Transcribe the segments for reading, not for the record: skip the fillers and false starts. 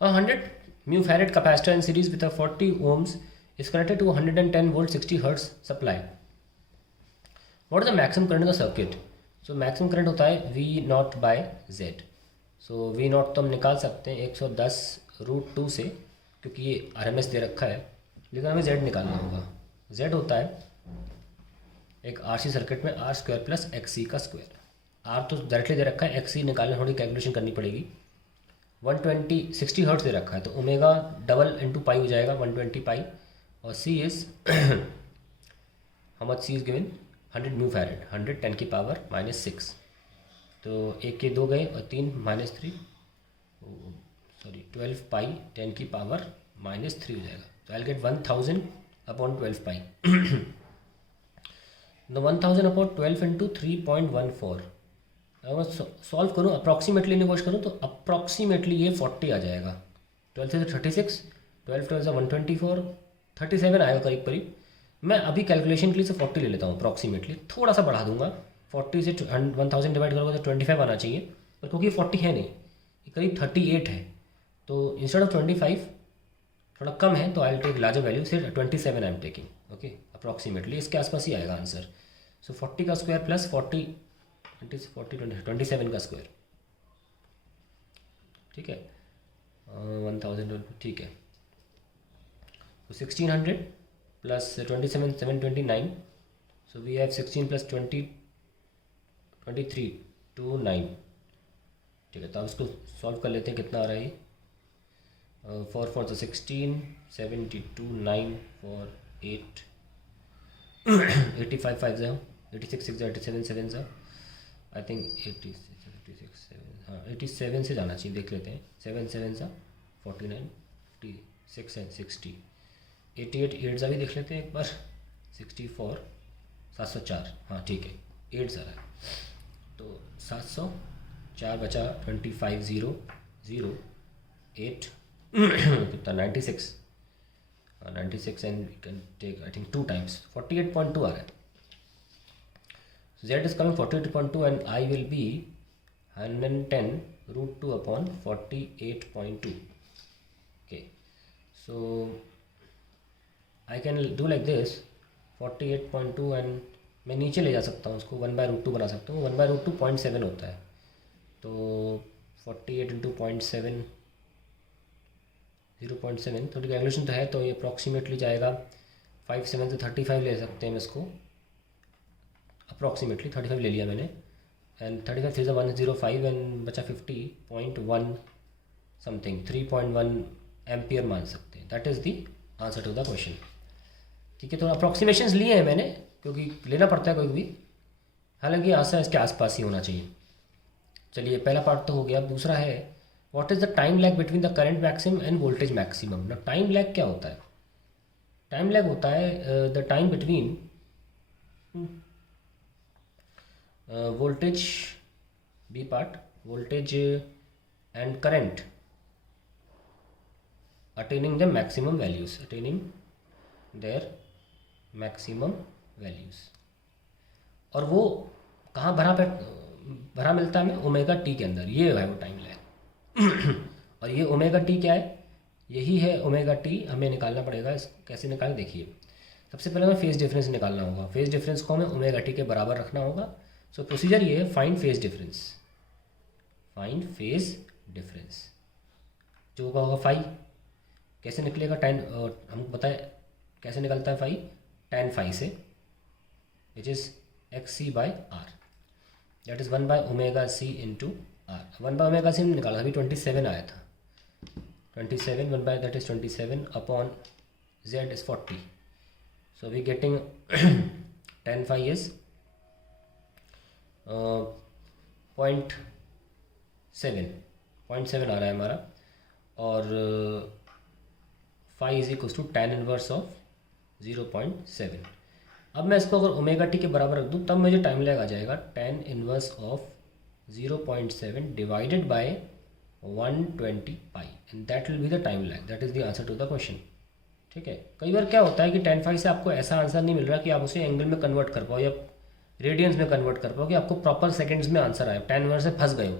A 100 mu farad capacitor in series with a 40 ohms is connected to a 110 volt 60 hertz supply. What is the maximum current in the circuit? So maximum current होता है V not by Z. So V not तो हम निकाल सकते हैं 110√2 से, क्योंकि ये RMS दे रखा है, लेकिन हमें Z निकालना होगा. Z होता है एक RC सर्किट में R स्क्वायर प्लस XC का स्क्वायर. R तो डायरेक्टली दे रखा है, XC निकालने थोड़ी कैलकुलेशन करनी पड़ेगी. 60 हर्ट्ज दे रखा है, तो ओमेगा डबल इंटू पाई हो जाएगा 120 पाई. और C is how much C is given 100 mu farad, 100 10 की पावर -6. तो एक के दो गए और 3 -3 सॉरी 12 पाई 10 की पावर -3 हो जाएगा. तो आई गेट 1000 अपॉन 12 पाई. तो 1000 अपॉन 12 इंटू 3.14. अगर मैं सॉल्व करूँ, अप्रॉक्सीमेटली लेने की कोशिश करूँ, तो अप्रॉक्सीमेटली ये 40 आ जाएगा. 12 से 36, 12 से 124, 37 आएगा करीब करीब. मैं अभी कैलकुलेशन के लिए से 40 ले लेता हूँ अप्रॉक्सीमेटली, थोड़ा सा बढ़ा दूंगा. 40 से 1000 डिवाइड करोगे तो 25 आना चाहिए, पर क्योंकि 40 है नहीं, ये करीब 38 है, तो इंस्टेड ऑफ 25 थोड़ा कम है, तो I will take larger value से 27 I am taking. Okay, approximately इसके आसपास ही आएगा आंसर. सो 40 का स्क्वायर प्लस 27 का स्क्वायर. ठीक है, 1000 ठीक है. तो 1600 plus 27 729. So we have 16 plus 20 23 2 9. ठीक है, तो अब इसको सॉल्व कर लेते हैं. कितना आ रहा है? 4 4 तो 16, 72 9 4 8 85 5 है, 86 6 87 7 सा आई थिंक 86 7. हाँ 87 से जाना चाहिए, देख लेते हैं. 7 7 सा 49 56 है 60 88 8 सा भी देख लेते हैं एक बार. 64 704. हाँ ठीक है, 8 सा है, तो 704 बचा 25 0 0 8 कितना 96. 96 and we can take I think 2 times 48.2 आ रहा है. Z is coming 48.2 and I will be 110√2 upon 48.2. Okay, so I can do like this 48.2 and मैं नीचे ले जा सकता हूँ उसको, 1/√2 बना सकता हूँ. 1/√2 0.7 होता है, तो 48 इंटू 0.7 0.7 थोड़ी कैलकुलेशन तो है, तो ये अप्रॉक्सीमेटली जाएगा 57 से 35 ले सकते हैं इसको. अप्रॉक्सीमेटली 35 ले लिया मैंने, एंड 35 थ्री 105 एंड बचा 50.1 समथिंग 3.1 एम्पियर मान सकते हैं. That is the answer to the question. ठीक है, तो अप्रॉक्सीमेशंस लिए हैं मैंने, क्योंकि लेना पड़ता है कोई भी, हालांकि आंसर इसके आसपास ही होना चाहिए. चलिए, पहला पार्ट तो हो गया. दूसरा है what is the time lag between the current maximum end voltage maximum. ना टाइम लैग क्या होता है? टाइम लैग होता है the time between voltage B part, voltage and current attaining the maximum values, attaining their maximum values. और वो कहाँ भरा मिलता है हमें? ओमेगा टी के अंदर. ये है वो टाइम लैग. और ये ओमेगा टी क्या है? यही है ओमेगा टी. हमें निकालना पड़ेगा. कैसे निकालें देखिए. सबसे पहले हमें फेज डिफरेंस निकालना होगा. फेज डिफरेंस को हमें ओमेगा टी के बराबर रखना होगा. सो प्रोसीजर ये है, find phase difference. Find phase difference जो होगा फाई. कैसे निकलेगा? tan हमको पता है कैसे निकलता है फाई. tan फाई से, विच इज़ XC बाई आर, that is 1/ωc into R. 1/ωc हमने निकाला, अभी 27 आया था. 27 1 that is 27 upon Z is 40. So we getting tan phi is 0.7 आ रहा है हमारा. और phi is equal to tan inverse of 0.7. अब मैं इसको अगर ओमेगा टी के बराबर रख दूँ, तब मुझे टाइम लैग आ जाएगा tan inverse of 0.7 divided by 120 pi, and that will be the time lag. That is the answer to the question. ठीक है, कई बार क्या होता है कि tan फाई से आपको ऐसा आंसर नहीं मिल रहा कि आप उसे एंगल में कन्वर्ट कर पाओ या रेडियंस में कन्वर्ट कर पाओ कि आपको प्रॉपर सेकंड्स में आंसर आए. tan इनवर्स से फंस गए हो,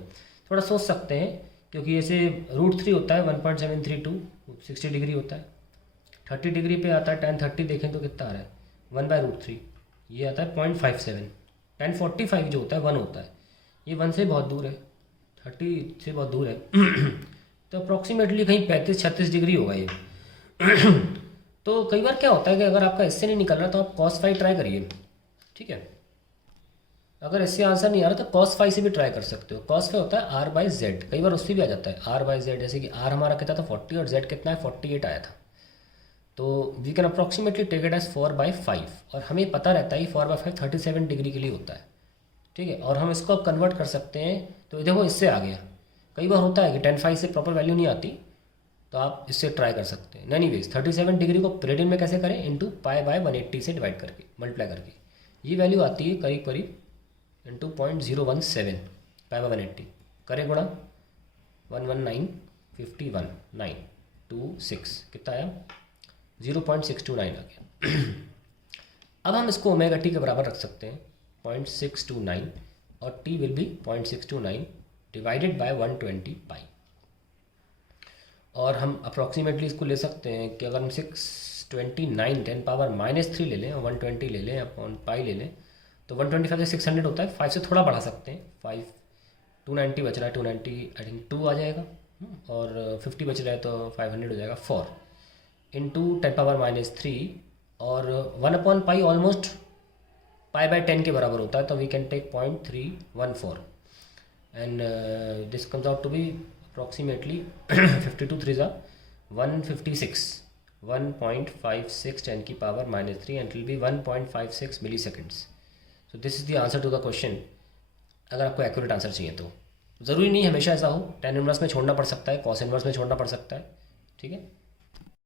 थोड़ा सोच सकते हैं क्योंकि ऐसे √3 होता है 1.732, 60 डिग्री होता है। 30 डिग्री पे आता है tan 30, देखें तो कितना आ रहा है 1/√3, ये आता है 0.57। tan 45 जो होता है 1 होता है, ये 1 से बहुत दूर है, 30 से बहुत दूर है तो अप्रॉक्सीमेटली कहीं 35-36 डिग्री होगा ये तो कई बार क्या होता है कि अगर आपका इससे नहीं निकल रहा तो आप cos फाई ट्राई करिए, ठीक है। अगर इससे आंसर नहीं आ रहा तो cos फाई से भी ट्राई कर सकते हो। cos फाई होता है r/z, कई बार उससे भी आ जाता है r/z, जैसे कि r हमारा कितना था 40 और z कितना है 48 आया था, तो we can approximately take it as 4/5 और हमें पता रहता है 4/5 37 डिग्री के लिए होता है, ठीक है। और हम इसको अब कन्वर्ट कर सकते हैं, तो देखो इससे आ गया। कई बार होता है कि tan 5 से प्रॉपर वैल्यू नहीं आती, तो आप इससे ट्राई कर सकते हैं। एनीवेज 37 डिग्री को रेडियन में कैसे करें, इंटू π/180 से डिवाइड करके, मल्टीप्लाई करके, ये वैल्यू आती है करीब करीब इंटू 0.017 π/180, करें गुणा 11951,926 कितना आया 0.629 आ गया अब हम इसको ओमेगा टी के बराबर रख सकते हैं 0.629 और T will be 0.629 divided by 120 पाई। और हम अप्रॉक्सीमेटली इसको ले सकते हैं कि अगर हम 629 10⁻³ ले लें और 120 ले लें अपॉन पाई ले लें, तो 125 से 600 होता है, 5 से थोड़ा बढ़ा सकते हैं, 5 290 बच रहा है, 290 आई थिंक 2 आ जाएगा, और 50 बच रहा है तो 500 हो जाएगा 4 इंटू 10⁻³ और 1/पाई ऑलमोस्ट π/10 के बराबर होता है, तो we can take 0.314 and this comes out to be approximately 52 3 156 1.56 10⁻³ and will be 1.56 milliseconds. So this is the answer to the question. अगर आपको एक्यूरेट आंसर चाहिए तो ज़रूरी नहीं हमेशा ऐसा हो, tan इनवर्स में छोड़ना पड़ सकता है, cos इनवर्स में छोड़ना पड़ सकता है, ठीक है।